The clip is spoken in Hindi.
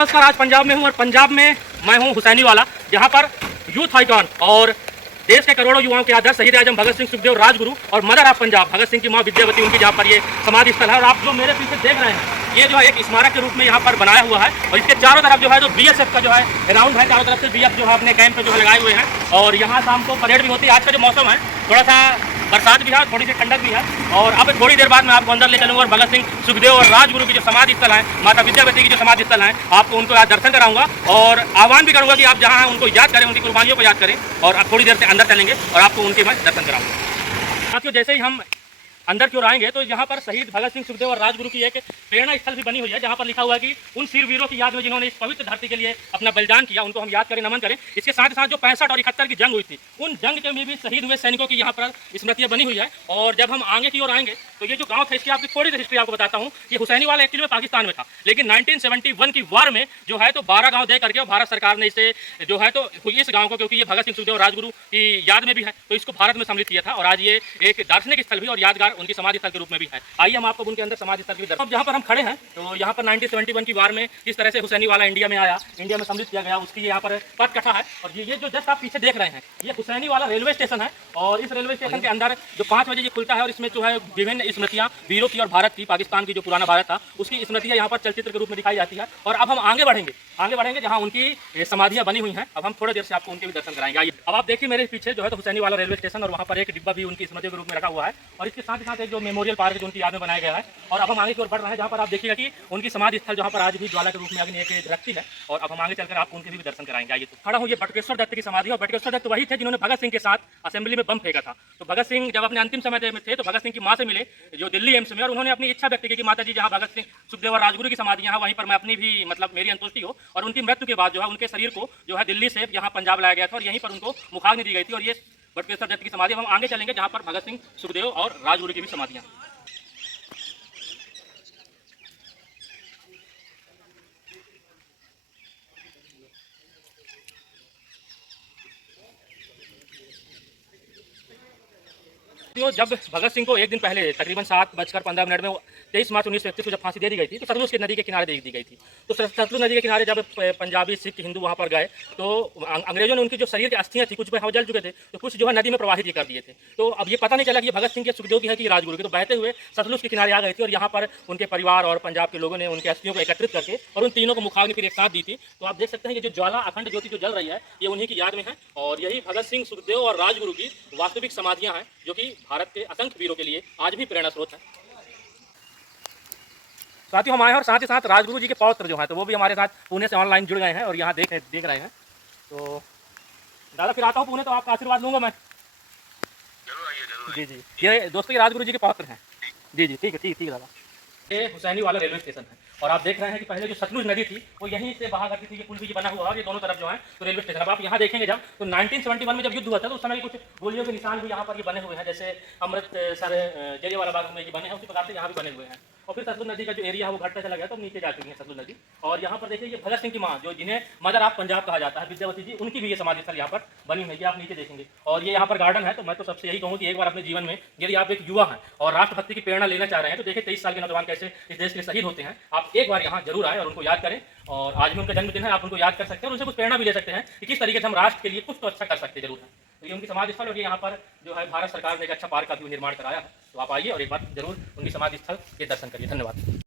नमस्कार, आज पंजाब में हूँ और पंजाब में मैं हूँ हुसैनी वाला, जहाँ पर यूथ आइकॉन और देश के करोड़ों युवाओं के आदर्श शहीद आजम भगत सिंह, सुखदेव, राजगुरु और मदर ऑफ पंजाब भगत सिंह की माँ विद्यावती, उनकी जहाँ पर ये समाधि स्थल है। और आप जो मेरे पीछे देख रहे हैं, ये जो है एक स्मारक के रूप में यहाँ पर बनाया हुआ है और इसके चारों तरफ जो है BSF का जो है राउंड है, चारों तरफ से BF जो है अपने कैंप पे जो है लगाए हुए हैं। और यहाँ शाम को परेड भी होती है। आज का जो मौसम है थोड़ा सा बरसात भी है, थोड़ी सी ठंडक भी है। और अब थोड़ी देर बाद मैं आपको अंदर ले चलूँगा और भगत सिंह, सुखदेव और राजगुरु की जो समाधि स्थल है, माता विद्यावती की जो समाधि स्थल है, आपको उनको आज दर्शन कराऊंगा और आह्वान भी करूँगा कि आप जहाँ हैं उनको याद करें, उनकी कुर्बानियों को याद करें। और अब थोड़ी देर से अंदर चलेंगे और आपको उनके मैं दर्शन कराऊंगा। साथियों, जैसे ही हम अंदर की ओर आएंगे तो यहाँ पर शहीद भगत सिंह, सुखदेव और राजगुरु की एक प्रेरणा स्थल भी बनी हुई है, जहाँ पर लिखा हुआ है कि उन वीर वीरों की याद में जिन्होंने इस पवित्र धरती के लिए अपना बलिदान किया, उनको हम याद करें, नमन करें। इसके साथ साथ जो 65 और 71 की जंग हुई थी, उन जंग के में भी शहीद हुए सैनिकों की यहाँ पर स्मृतियाँ बनी हुई है। और जब हम आगे की ओर आएंगे तो ये जो गाँव था, इसकी आपकी थोड़ी सी हिस्ट्री आपको बताता हूँ। ये हुसैनी वाला एक्चुअली में पाकिस्तान में था, लेकिन 1971 की वार में जो है तो 12 गाँव दे करके भारत सरकार ने इसे जो है तो इस गाँव को, क्योंकि ये भगत सिंह, सुखदेव और राजगुरु की याद में भी है, तो इसको भारत में सम्मिलित किया था। और आज ये एक दार्शनिक स्थल भी और यादगार उनकी समाधि स्थल के रूप में भी है। आइए हम आपको उनके अंदर समाधि स्थल की दर्शन। अब जहाँ पर हम खड़े हैं तो यहाँ पर 1971 की वार में किस तरह से हुसैनी वाला इंडिया में आया, इंडिया में सम्मिलित किया गया, उसकी यहाँ पर पथ कथा है। और ये जो जस्ट आप पीछे देख रहे हैं, ये हुसैनी वाला रेलवे स्टेशन है। और इस रेलवे स्टेशन के अंदर जो 5 बजे ये खुलता है और इसमें जो है विभिन्न स्मृतियाँ वीरों की और भारत की, पाकिस्तान की जो पुराना भारत था उसकी स्मृतियाँ यहाँ पर चलचित्र के रूप में दिखाई जाती है। और अब हम आगे बढ़ेंगे जहाँ उनकी समाधियाँ बनी हुई हैं। अब हम थोड़ी देर से आपको उनके भी दर्शन कराएंगे। आइए, अब आप देखिए मेरे पीछे जो है तो हुसैनी वाला रेलवे स्टेशन, और वहाँ पर एक डिब्बा भी उनकी स्मृति के रूप में रखा हुआ है। और इसके साथ ही साथ एक जो मेमोरियल पार्क जो उनकी याद में बनाया गया है। और अब हम आगे की ओर बढ़ रहे हैं, जहाँ पर आप देखिएगा कि उनकी समाधि स्थल जहाँ पर आज भी ज्वाला के रूप में अग्नि एक रखती है। और अब हम आगे चलकर आपको उनके भी दर्शन कराएंगे। आइए, तो खड़ा हूँ, ये बटुकेश्वर दत्त की समाधि। और बटुकेश्वर दत्त वही थे जिन्होंने भगत सिंह के साथ असेंबली में बम फेंका था। तो भगत सिंह जब अपने अंतिम समय में थे तो भगत सिंह की माँ से मिले जो दिल्ली एम्स में, और उन्होंने अपनी इच्छा व्यक्त की कि माता जी, जहाँ भगत सिंह, सुखदेव और राजगुरु की समाधियाँ हैं, वहीं पर मैं अपनी भी मेरी अंतुष्टि हो। और उनकी मृत्यु के बाद जो है उनके शरीर को जो है दिल्ली से यहाँ पंजाब लाया गया था और यहीं पर उनको मुखाग्नि दी गई थी। और ये बटुकेश्वर दत्त की समाधि। हम आगे चलेंगे जहाँ पर भगत सिंह, सुखदेव और राजगुरु की भी समाधियाँ। जब भगत सिंह को एक दिन पहले तकरीबन 7:15 में 23 मार्च 1931 को जब फांसी दे दी गई थी, तो सतलुज की नदी के किनारे दे दी गई थी। तो सतलुज नदी के किनारे जब पंजाबी, सिख, हिंदू वहाँ पर गए तो अंग्रेजों ने उनकी जो शरीर की अस्थियाँ थी, कुछ हवा जल चुके थे, तो कुछ जो है नदी में प्रवाहित ही कर दिए थे। तो अब ये पता नहीं चला कि ये भगत सिंह के, सुखदेव की है कि राजगुरु की। तो बहते हुए सतलुज के किनारे आ गई थी और यहाँ पर उनके परिवार और पंजाब के लोगों ने उनके अस्थियों को एकत्रित करके और उन तीनों को मुखाग्नि फिर एक साथ दी थी। तो आप देख सकते हैं कि जो ज्वाला, अखंड ज्योति जो जल रही है, ये उन्हीं की याद में है। और यही भगत सिंह, सुखदेव और राजगुरु की वास्तविक समाधियाँ हैं, जो कि भारत के असंख्य वीरों के लिए आज भी प्रेरणा स्रोत है। साथियों, हम आए हैं और साथ ही साथ राजगुरु जी के पौत्र जो हैं तो वो भी हमारे साथ पुणे से ऑनलाइन जुड़ गए हैं और यहाँ देख रहे हैं। तो दादा, फिर आता हूँ पुणे तो आपका आशीर्वाद लूँगा मैं। जी जी, ये दोस्तों, ये राजगुरु जी के पौत्र हैं। जी जी, ठीक है दादा। ये हुसैनी वाला रेलवे स्टेशन है और आप देख रहे हैं कि पहले जो सतलुज नदी थी वो यहीं से बहा करती थी। ये पुल भी बना हुआ है और ये दोनों तरफ जो है तो रेलवे स्टेशन। अब आप यहाँ देखेंगे जब तो 1971 में जब युद्ध हुआ था तो उस समय कुछ गोलियों के निशान भी यहाँ पर ये बने हुए हैं, जैसे अमृतसर, जलियांवाला बाग में ये बने हैं, उसी प्रकार से यहाँ भी बने हुए हैं। और फिर सतलुज नदी का जो एरिया है वो घटता चला गया तो नीचे जा चुकी है सतलुज नदी। और यहाँ पर देखिए, ये भगत सिंह की माँ, जो जिन्हें मदर ऑफ पंजाब कहा जाता है, विद्यावती जी, उनकी भी ये समाधि स्थल यहाँ पर बनी हुई है। आप नीचे देखेंगे और ये यहाँ पर गार्डन है। तो मैं तो सबसे यही कहूँ कि एक बार अपने जीवन में यदि आप एक युवा हैं और राष्ट्रभक्ति की प्रेरणा लेना चाह रहे हैं तो देखिए 23 साल के नौजवान कैसे इस देश के शहीद होते हैं। आप एक बार यहाँ जरूर आए और उनको याद करें। और आज भी उनका जन्मदिन है, आप उनको याद कर सकते हैं और उनसे कुछ प्रेरणा भी ले सकते हैं कि किस तरीके से हम राष्ट्र के लिए कुछ तो अच्छा कर सकते जरूर है। तो ये उनकी समाधि स्थल और ये यहाँ पर जो है भारत सरकार ने एक अच्छा पार्क का भी निर्माण कराया है। तो आप आइए और एक बार जरूर उनकी समाधि स्थल के दर्शन करिए। धन्यवाद।